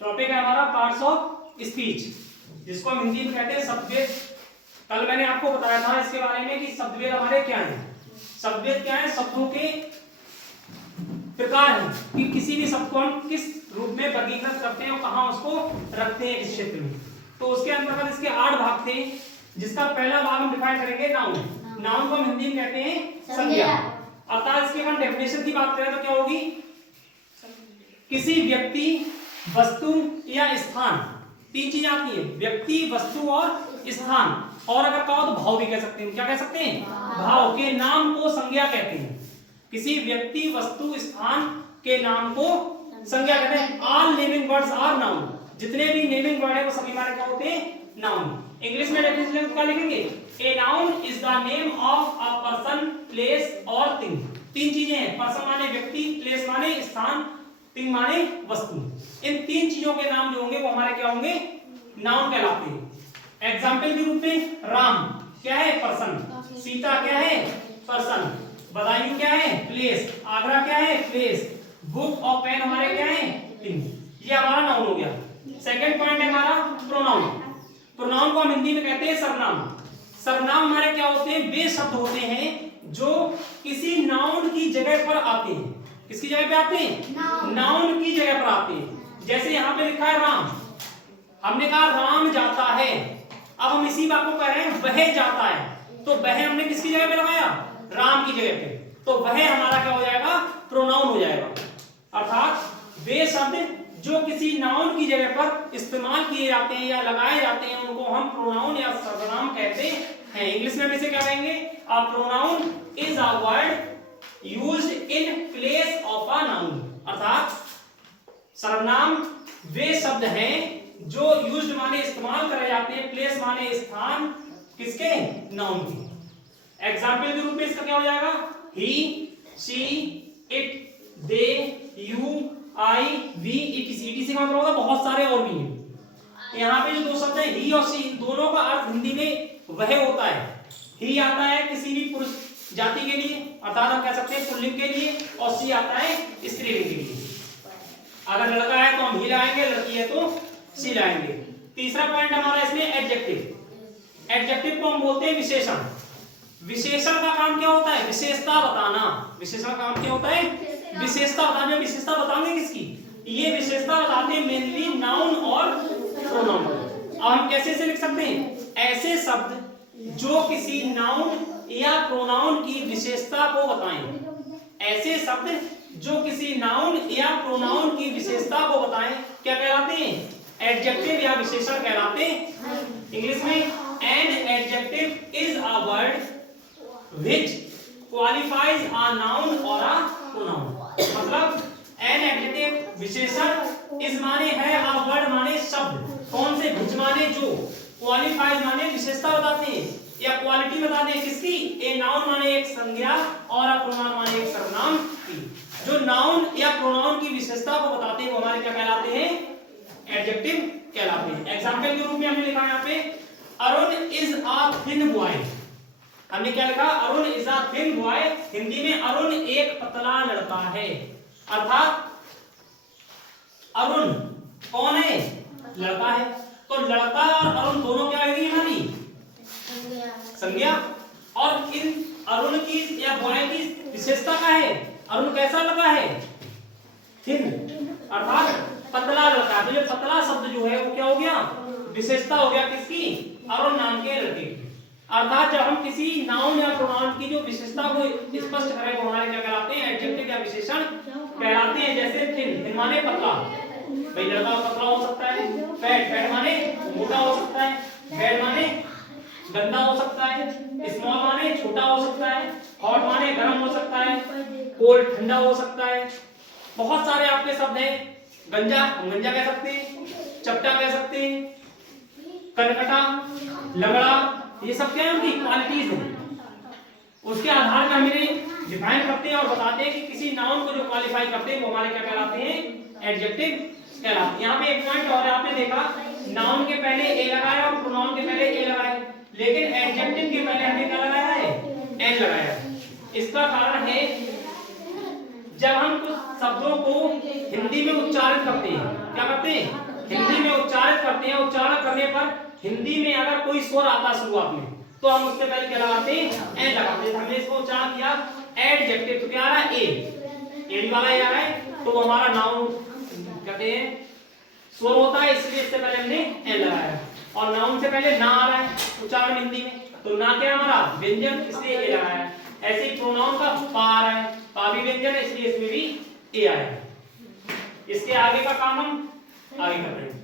Topic है हमारा parts of speech, जिसको हम हिंदी में कहते हैं शब्दभेद। कल मैंने आपको बताया था इसके बारे में कि शब्दभेद हमारे क्या है। शब्दभेद क्या है? शब्दों के प्रकार है कि किसी भी शब्द को हम किस रूप में वर्गीकृत करते हैं और कहाँ उसको रखते हैं इस क्षेत्र में। तो उसके अंतर्गत इसके 8 भाग थे, जिसका पहला भाग हम डिफाइन करेंगे नाउन। नाउन को हम हिंदी में कहते हैं संज्ञा। अर्थात इसकी हम डेफिनेशन की बात करें तो क्या होगी? किसी व्यक्ति, वस्तु या स्थान, 3 चीजें आती है, व्यक्ति, वस्तु और स्थान। और अगर कहो तो भाव भी कह सकते हैं। क्या कह सकते हैं? भाव के नाम को संज्ञा कहते हैं। किसी व्यक्ति, वस्तु, स्थान के नाम को संज्ञा कहते हैं। All naming words are noun. जितने भी नेमिंग वर्ड है वो सभी हमारे क्या होते हैं? नाउन। इंग्लिश में डेफिनेशन क्या लिखेंगे? A noun is the name of a person, place और थिंग। 3 चीजें हैं, पर्सन माने व्यक्ति, प्लेस माने स्थान, थिंग माने वस्तु। इन 3 चीजों के नाम जो होंगे वो हमारे क्या होंगे? नाउन कहलाते हैं। एग्जाम्पल के रूप में राम क्या है? पर्सन। सीता क्या है? पर्सन। बदायूं क्या है? प्लेस। आगरा क्या है? प्लेस। बुक और पेन हमारे क्या है? थिंग। ये हमारा नाउन हो गया। सेकंड पॉइंट है हमारा प्रोनाउन। प्रोनाउन को हम हिंदी में कहते हैं सर्वनाम। सर्वनाम हमारे क्या होते हैं? वे शब्द होते हैं जो किसी नाउन की जगह पर आते हैं। किसकी जगह पे आते हैं? नाउन की जगह पर आते हैं। जैसे यहाँ पे लिखा है राम, हमने कहा राम जाता है। अब हम इसी बात को कह रहे हैं वह जाता है, तो वह हमने किसकी जगह पे लगाया? राम की जगह पे। तो वह हमारा क्या हो जाएगा? प्रोनाउन हो जाएगा। अर्थात वे शब्द जो किसी नाउन की जगह पर इस्तेमाल किए जाते हैं या लगाए जाते हैं उनको हम प्रोनाउन या सर्वनाम कहते हैं। इंग्लिश में इसे क्या कहेंगे? A pronoun is a word used in place of a noun. अर्थात सर्वनाम वे शब्द हैं जो यूज्ड माने इस्तेमाल करे जाते हैं, प्लेस माने स्थान, किसके? नाउन के। एग्जाम्पल के रूप में इसका क्या हो जाएगा? He, she, it, they, you, I, we, it का मतलब होगा बहुत सारे और भी हैं। यहाँ पे जो 2 शब्द हैं ही और शी, दोनों का अर्थ हिंदी में वह होता है। ही आता है किसी भी पुरुष जाति के लिए, अर्थात हम कह सकते हैं पुल्लिंग के लिए, और शी आता है स्त्रीलिंग के लिए। अगर लड़का है तो हम ही लाएंगे, लड़की है तो शी लाएंगे। तीसरा पॉइंट हमारा इसमें एडजेक्टिव। एडजेक्टिव को हम बोलते हैं विशेषण। विशेषण का काम क्या होता है? विशेषता बताना। विशेषण का काम क्या होता है? विशेषता बताने। विशेषता बताएंगे किसकी? ये विशेषता बताते हैं मेनली नाउन और प्रोनाउन। अब हम कैसे से लिख सकते हैं? ऐसे शब्द जो किसी नाउन या प्रोनाउन की विशेषता को बताएं। ऐसे शब्द जो किसी नाउन या प्रोनाउन की विशेषता को बताएं क्या कहलाते हैं? एडजेक्टिव या विशेषण कहलाते हैं। इंग्लिश में an adjective is a word which qualifies a noun और अ प्रोनाउन। मतलब एन एडजेक्टिव विशेषण, इज माने है, अ वर्ड माने शब्द, कौन से? व्हिच माने जो, क्वालिफाइज माने विशेषता बताते हैं या क्वालिटी बताते हैं किसकी? ए नाउन माने एक संज्ञा और अ प्रोनाउन माने एक सर्वनाम की। जो नाउन या प्रोनाउन की विशेषता को बताते हैं वो हमारे क्या कहलाते हैं? एडजेक्टिव कहलाते हैं। एग्जांपल के रूप में हमने लिखा यहाँ पे Arun is a thin boy. हमने क्या लिखा? Arun is a thin boy. Hindi में अरुण एक पतला लड़का है। अर्थात अरुण कौन है? लड़का है। तो लड़का और अरुण दोनों क्या होगी हमारी? संज्ञा। और इन अरुण की या बॉय की विशेषता क्या है? अरुण कैसा लड़का है? थिन, अर्थात पतला लड़का। तो ये पतला शब्द जो है वो क्या हो गया? विशेषता हो गया किसकी? अरुण नाम के लड़के की। अर्थात जब हम किसी नाउन या प्रोनाउन की जो विशेषता को स्पष्ट करें वो हमारे क्या कहलाते हैं? एडजेक्टिव या विशेषण कहलाते हैं। जैसे थिन माने पतला, भाई लड़का पतला हो सकता है। फैट माने मोटा हो सकता है। बैड माने गंदा हो सकता है। स्मॉल माने छोटा हो सकता है। हॉट माने गर्म हो सकता है। कोल्ड ठंडा हो सकता है। बहुत सारे आपके शब्द हैं। गंजा हम गंजा कह सकते हैं, चपटा कह सकते हैं, कनकटा, लंगड़ा, ये सब क्या है? उनकी क्वालिटीज हैं। उसके आधार पर हम इन्हें डिफाइन करते हैं और बताते हैं कि किसी नाउन को जो क्वालिफाई करते हैं वो हमारे क्या कहलाते हैं? एडजेक्टिव कहलाते हैं। यहाँ पे एक पॉइंट और आपने देखा, नाउन के पहले ए लगाया और प्रोनाउन के पहले ए लगाया, लेकिन एडजेक्टिव के पहले हमने क्या लगाया है? एन लगाया। इसका कारण है जब हम कुछ शब्दों को हिंदी में उच्चारित करते हैं, क्या करते हैं? करते हैं, उच्चारण करने पर हिंदी में अगर कोई स्वर आता शुरुआत में तो हम उसके पहले क्या लगाते हैं, ए लगाते हैं। हमने इसको उच्चारण किया एडजेक्टिव, तो क्या आ रहा है, ए वाला ए आ रहा है, तो हमारा नाउन कहते हैं स्वर होता है, इसलिए इससे पहले हमने ए लगाया। और नाउन से पहले ना आ रहा है उच्चारण हिंदी में, तो ना क्या हमारा व्यंजन, इसलिए ए लगाया। ऐसे ही प्रोनाउन का पा आ रहा है, पा भी व्यंजन है, इसलिए इसमें भी ए आया। इसके आगे का काम हम आगे कर रहे हैं।